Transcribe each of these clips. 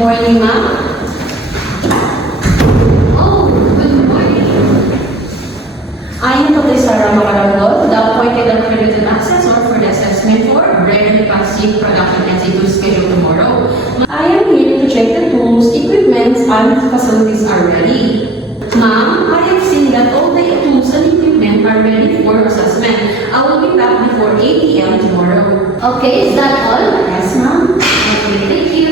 morning, ma'am. Oh, good morning. I am Dr. Sarah Macaragol, the appointed and accredited assessor for the assessment for bread and plastic production NC2 scheduled tomorrow. I am here to check the tools, equipments, and facilities are ready. Ma'am, I have seen that all the tools and equipment are ready for assessment. I will be back before 8 p.m. tomorrow. Okay, is that all? Yes, ma'am. Okay, thank you.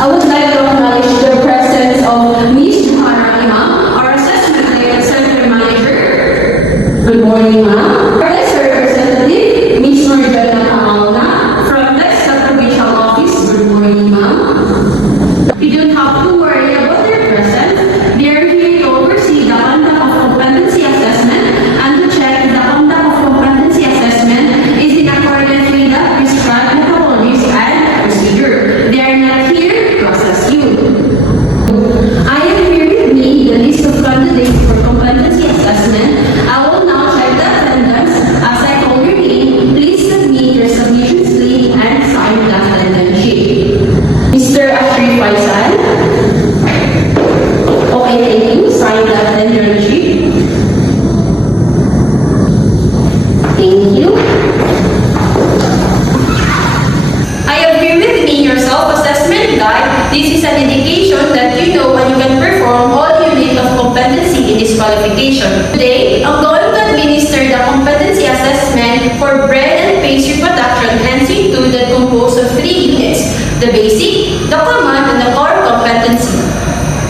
I would like to acknowledge the presence of Ms. Johanna Imam, our assessment data center manager. Good morning, ma'am. Our next representative, Ms. Norjana Amalna, from the Provincial Office. Good morning, ma'am. You don't have to worry about their presence. They are here to oversee the conduct of competency assessment and to check the conduct of competency assessment is in accordance with the prescribed methodologies and procedure. They are not here to assess you. I have here with me the list of candidates for competency assessment. I will now check the attendance. As I call your name, please submit your submission slip and sign the attendance sheet. Mr. Ashri Faisal. Okay, thank you. Sign the attendance sheet. Thank you. I have here with me your self-assessment guide. This is an indication that you know and you can perform all unit of competency in this qualification. Today, I'm going to administer the competency assessment for bread and pastry production NC2 that composed of 3 units: the basic, the common, and the core competency.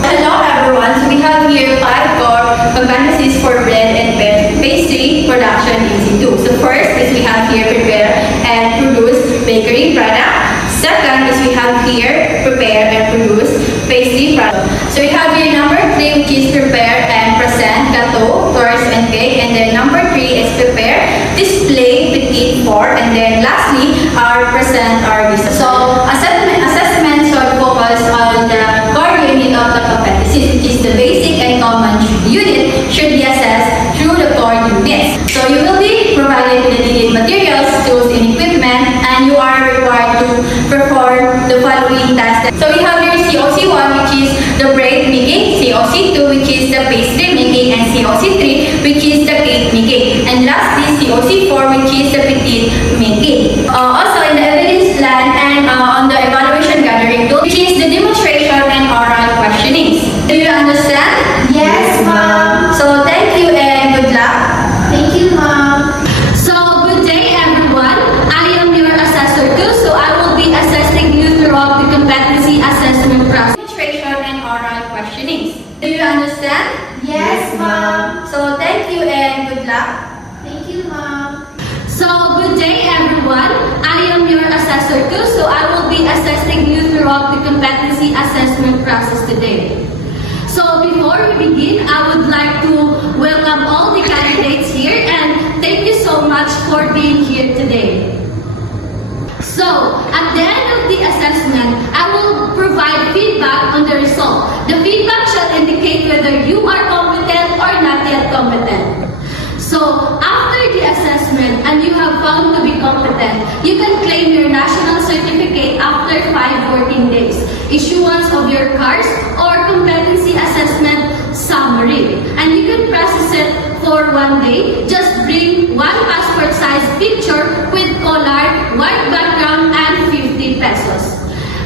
Hello everyone, so we have here 5 core competencies for bread and pastry production NC2. So first is we have here prepare and produce bakery product. Second is we have here prepare and produce pastry product. So we have here number 3, which is prepare and present gâteau, torts, and cake. And then number 3 is prepare, display, petit, four. And then lastly, our present our business. So assessment should focus on the core unit of the competencies, which is the basic and common unit should be assessed through the core units. So you will be provided with the needed materials, tools, and equipment, and you are required to perform the following tasks. So we have here COC1, which is the bread making, COC2, which is the pastry making, and COC3, which is the cake making, and lastly COC4, which is the petit making. Also in the evidence plan and on the evaluation gathering tool, which is the demonstration and oral questionings. Do you understand? Yes, ma'am. So thank you and good luck. Thank you, ma'am. So, good day everyone. I am your assessor too, so I will be assessing you throughout the competency assessment process. Demonstration and oral questionings. Do you understand? Yes, ma'am. So thank you and good luck. Thank you, ma'am. So, good day everyone. I am your assessor too, so I will be assessing you throughout the competency assessment process today. So, before we begin, I would like to welcome all the candidates here and thank you so much for being here today. So, at the end of the assessment, I will provide feedback on the result. The feedback shall indicate whether you are competent or not yet competent. So, after the assessment and you have found to be competent, you can claim your national certificate after 5 working days, issuance of your cards, or competency assessment summary. And you can process it for 1 day. Just bring 1 passport-size picture with color, white background, and 50 pesos.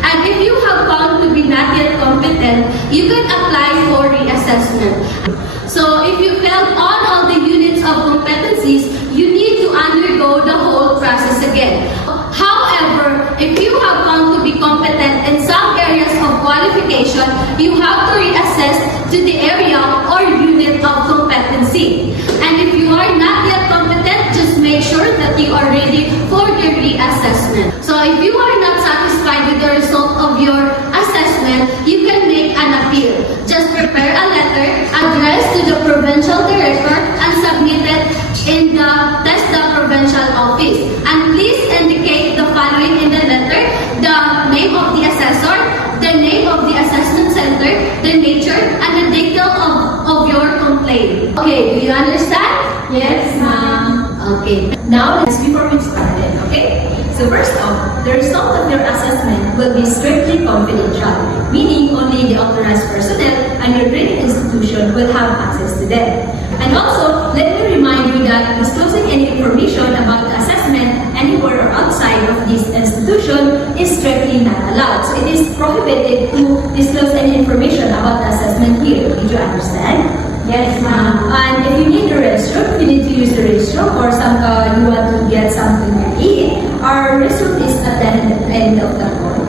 And if you have found to be not yet competent, you can apply for reassessment. So if you failed on all the units of competencies, you need to undergo the whole process again. However, if you have found to be competent in some areas of qualification, you have to reassess to the area or unit of competency. And if you are not yet competent, just make sure that you are ready for the reassessment. So if you are not satisfied with the result of your assessment, you can make an appeal. Just prepare a letter addressed to the provincial director and submit it in the TESDA provincial office. And please indicate the following in the letter: the name of the assessor, the name of the assessment center, the nature, and the detail of your complaint. Okay, do you understand? Yes, ma'am. Okay. Now, before we started, okay? So first off, the result of of your assessment will be strictly confidential, meaning only the authorized personnel and your training institution will have access to them. And also, let me remind you that disclosing any information about the assessment anywhere or outside of this institution is strictly not allowed. So it is prohibited to disclose any information about the assessment here. Did you understand? Yes, ma'am. And if you need the restroom, if you need to use the restroom or you want to get something to eat, our restroom is at the end of the hall.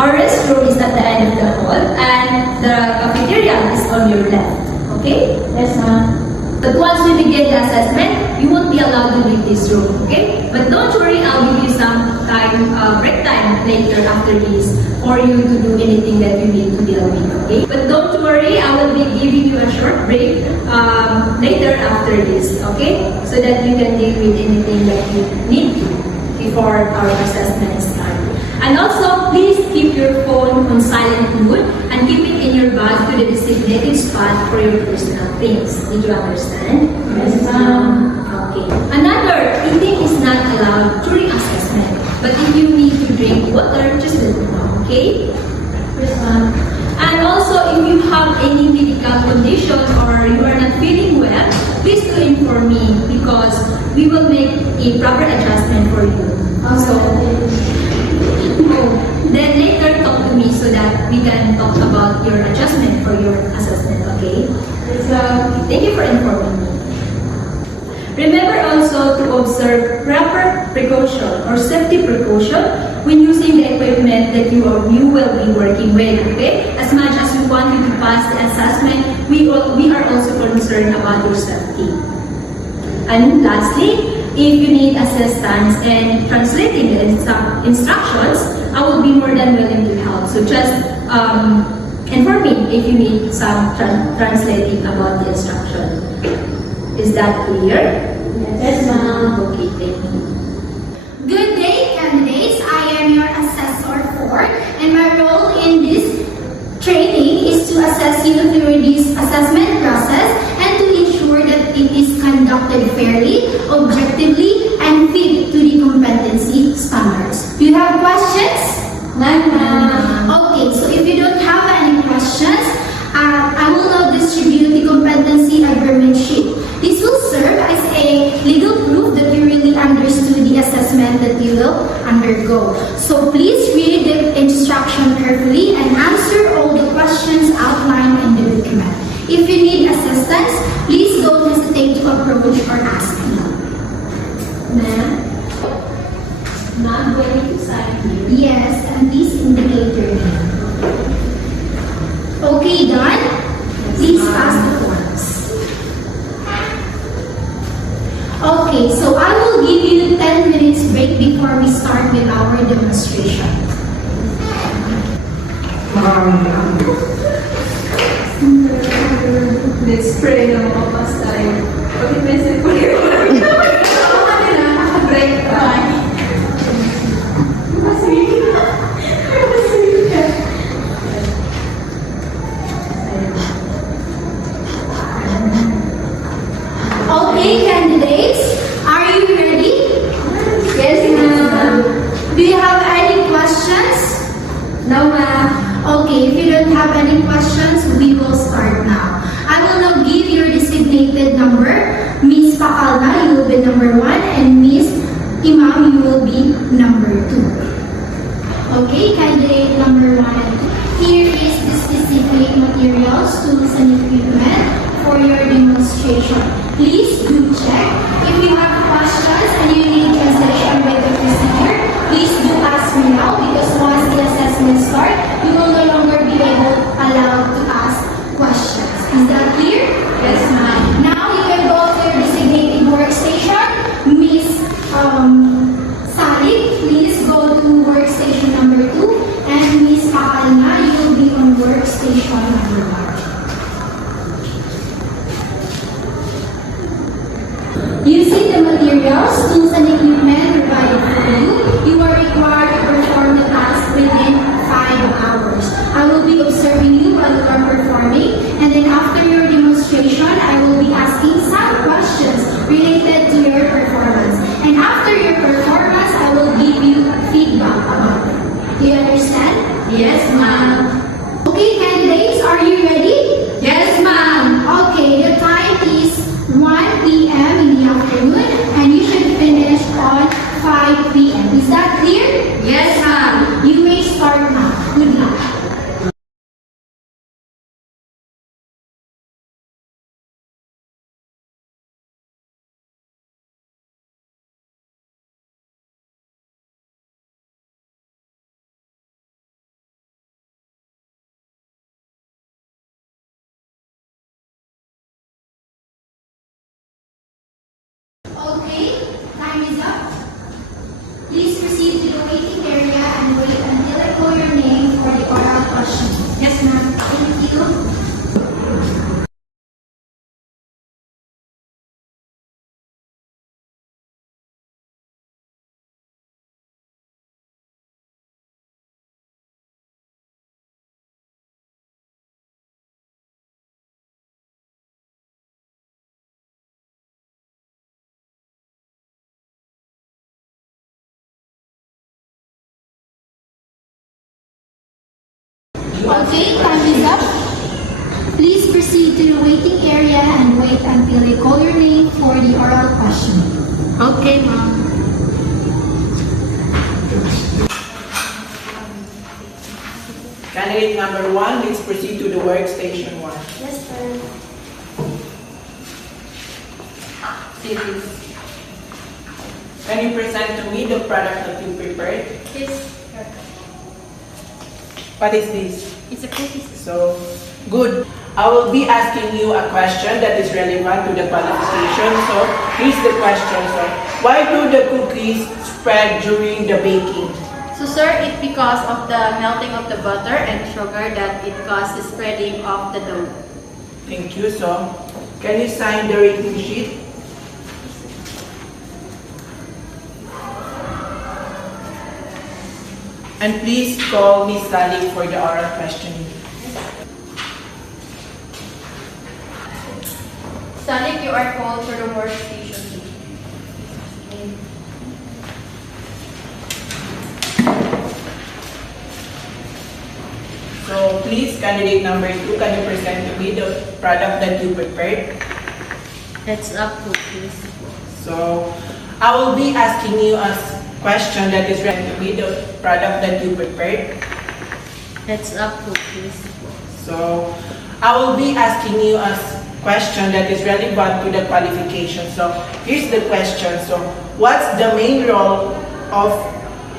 Our restroom is at the end of the hall and the cafeteria is on your left. Okay? Yes, ma'am. But once we begin the assessment, you won't be allowed to leave this room, okay? But don't worry, I'll give you some time, break time later after this for you to do anything that you need to deal with, okay? But don't worry, I will be giving you a short break later after this, okay? So that you can deal with anything that you need to before our assessment starts. And also, please keep your phone on silent mode and keep it in your bag to the designated spot for your personal things. Did you understand? Yes, ma'am. Okay. Another, eating is not allowed during assessment. But if you need to drink water, just let me know, okay? Yes, ma'am. And also, if you have any medical condition or you are not feeling well, please do inform me because we will make a proper adjustment for you. Also, then later talk to me so that we can talk about your adjustment for your assessment, okay? Yes, ma'am. Thank you for informing me. Remember also to observe proper precaution or safety precaution when using the equipment that you will be working with, okay? As much as we want you to pass the assessment, we are also concerned about your safety. And lastly, if you need assistance in translating the instructions, I will be more than willing to help. So just inform me if you need some translating about the instruction. Is that clear? Yes, ma'am. Okay, thank you. Good day, candidates. I am your assessor 4, and my role in this training is to assess you through this assessment process and to ensure that it is conducted fairly, objectively, and fit to the competency standards. Do you have questions? None, ma'am. Okay, so if you don't have any questions, I will now distribute the competency agreement sheet. This will serve as a legal proof that you really understood the assessment that you will undergo. So please read the instruction carefully and answer all the questions outlined in the document. If you need assistance, please don't hesitate to approach or ask me. Ma'am? Ma'am, do I need to sign here? Yes, and please indicate your name. Okay, done? Please pass the forms. Okay, so I will give you 10 minutes break before we start with our demonstration. Let's pray na mapas tayo. Pag-message ko rin. Break time. Okay, candidates, are you ready? Yes, ma'am. Do you have any questions? No, ma'am. Okay, if you don't have any questions, we will start now. I will now give your designated number. Miss Pakalna, you will be number 1, and Miss Imam, you will be number 2. Okay, candidate number 1 and 2. Here is the specific materials, tools, and equipment for your demonstration. Please do check. If you have questions and you need translation with the procedure, please do ask me now because once the assessment starts, you will no longer be allowed to ask questions. Is that clear? Yes, ma'am. Now you can go to your designated workstation. Miss Salik, please go to workstation number 2, and Miss Pakalna, you will be on workstation number 1. Using the materials, tools, and equipment provided for you, you are required to perform the task within 5 hours. I will be observing you while you are performing, and then after your demonstration, I will be asking some questions related to your performance. And after your performance, I will give you feedback about it. Yes, ma'am. Okay, candidates, are you ready? Yes, ma'am. Okay, the time is 1 p.m. in the afternoon and you should finish on 5 p.m. Is that clear? Yes, ma'am. You may start now. Good luck. Okay, time is up. Please proceed to the waiting area and wait until I call your name for the oral question. Yes, ma'am. Thank you. Okay, time is up. Please proceed to the waiting area and wait until I call your name for the oral question. Okay, ma'am. Candidate number 1, let's proceed to the workstation 1. Yes, sir. Please. Can you present to me the product that you prepared? Yes, What is this? it's a cookie. So, good. I will be asking you a question that is relevant to the qualification. So, here's the question. So, why do the cookies spread during the baking? So sir, it's because of the melting of the butter and sugar that it causes spreading of the dough. Thank you. So, can you sign the rating sheet? And please call Miss Sally for the oral questioning. Sonic, you are called for the workstation. So please, candidate number 2, can you present to me the product that you prepared? It's a cookies. So I will be asking you a question that is relevant to me the product that you prepared. It's a cookies. So I will be asking you a question that is relevant to the qualification. So here's the question. So what's the main role of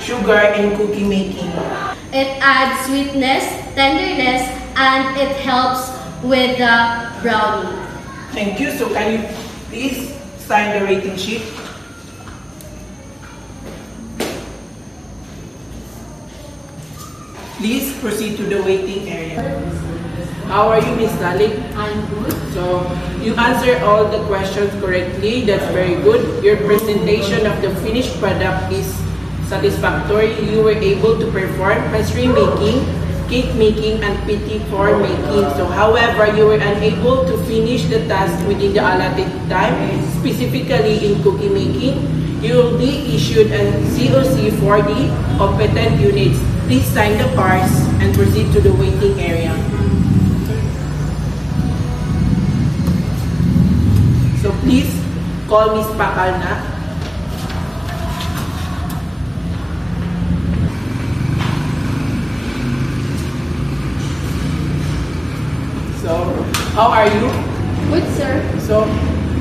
sugar in cookie making? It adds sweetness, tenderness, and it helps with the brownie. Thank you. So can you please sign the rating sheet? Please proceed to the waiting area. How are you, Miss Dalik? I'm good. So, you answered all the questions correctly. That's very good. Your presentation of the finished product is satisfactory. You were able to perform pastry making, cake making, and petit four making. So, however, you were unable to finish the task within the allotted time, specifically in cookie making. You will be issued a COC for the competent units. Please sign the parts and proceed to the waiting area. So please call Miss Pakalna. So, how are you? Good, sir. So,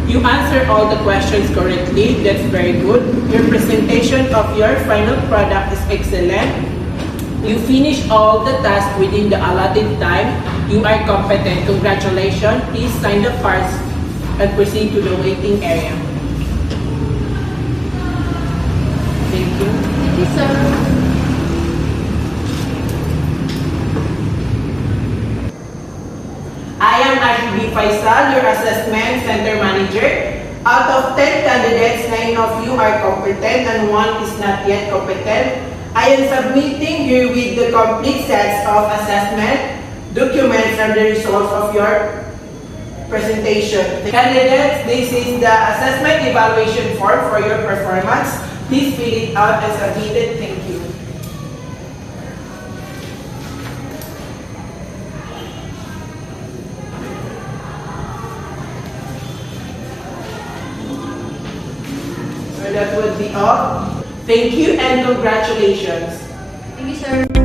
you answered all the questions correctly. That's very good. Your presentation of your final product is excellent. You finished all the tasks within the allotted time. You are competent. Congratulations. Please sign the parts and proceed to the waiting area. Thank you. Thank you, sir. I am Ashby Faisal, your assessment center manager. Out of 10 candidates, 9 of you are competent and 1 is not yet competent. I am submitting here with the complete sets of assessment, documents, and the results of your presentation. Candidates, this is the assessment evaluation form for your performance. Please fill it out and submit it. Thank you. that would be all. Thank you and congratulations. Thank you, sir.